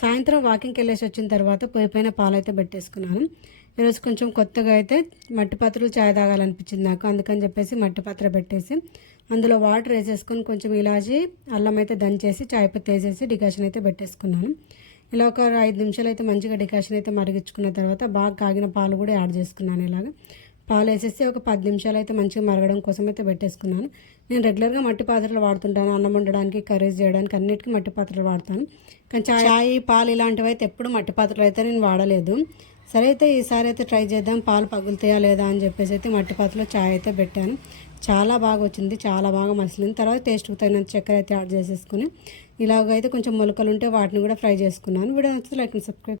సాయంత్రం వాకింగ్కి వెళ్ళేసి వచ్చిన తర్వాత పొయ్యి పైన పాలైతే పెట్టేసుకున్నాను. ఈరోజు కొంచెం కొత్తగా అయితే మట్టి పాత్రలు చాయ్ తాగాలనిపించింది నాకు. అందుకని చెప్పేసి మట్టి పాత్ర పెట్టేసి అందులో వాటర్ వేసేసుకొని కొంచెం ఇలాచి అల్లం అయితే దంచేసి చాయ్ పత్తి వేసేసి డికాషన్ అయితే పెట్టేసుకున్నాను. ఇలా ఒక ఐదు నిమిషాలు అయితే మంచిగా డికాషన్ అయితే మరిగించుకున్న తర్వాత బాగా కాగిన పాలు కూడా యాడ్ చేసుకున్నాను ఇలాగ. పాలు వేసేసి ఒక పది నిమిషాలు అయితే మంచిగా మరగడం కోసం అయితే పెట్టేసుకున్నాను. నేను రెగ్యులర్గా మట్టి పాత్రలు వాడుతుంటాను. అన్నం వండడానికి కర్రీస్ చేయడానికి అన్నిటికీ మట్టి పాత్రలు వాడతాను. కానీ చాయ్ పాలు ఇలాంటివి అయితే ఎప్పుడు మట్టి పాత్రలు అయితే నేను వాడలేదు. సరే అయితే ఈసారి అయితే ట్రై చేద్దాం. పాలు పగులుతాయా లేదా అని చెప్పేసి అయితే మట్టి పాత్రలో చాయ్ అయితే పెట్టాను. చాలా బాగా వచ్చింది. చాలా బాగా మసిలింది తర్వాత టేస్ట్కి తగినంత చక్కెర అయితే యాడ్ చేసేసుకుని ఇలాగైతే కొంచెం మొలకలు ఉంటే వాటిని కూడా ఫ్రై చేసుకున్నాను. వీడియో నచ్చితే లైక్ సబ్స్క్రైబ్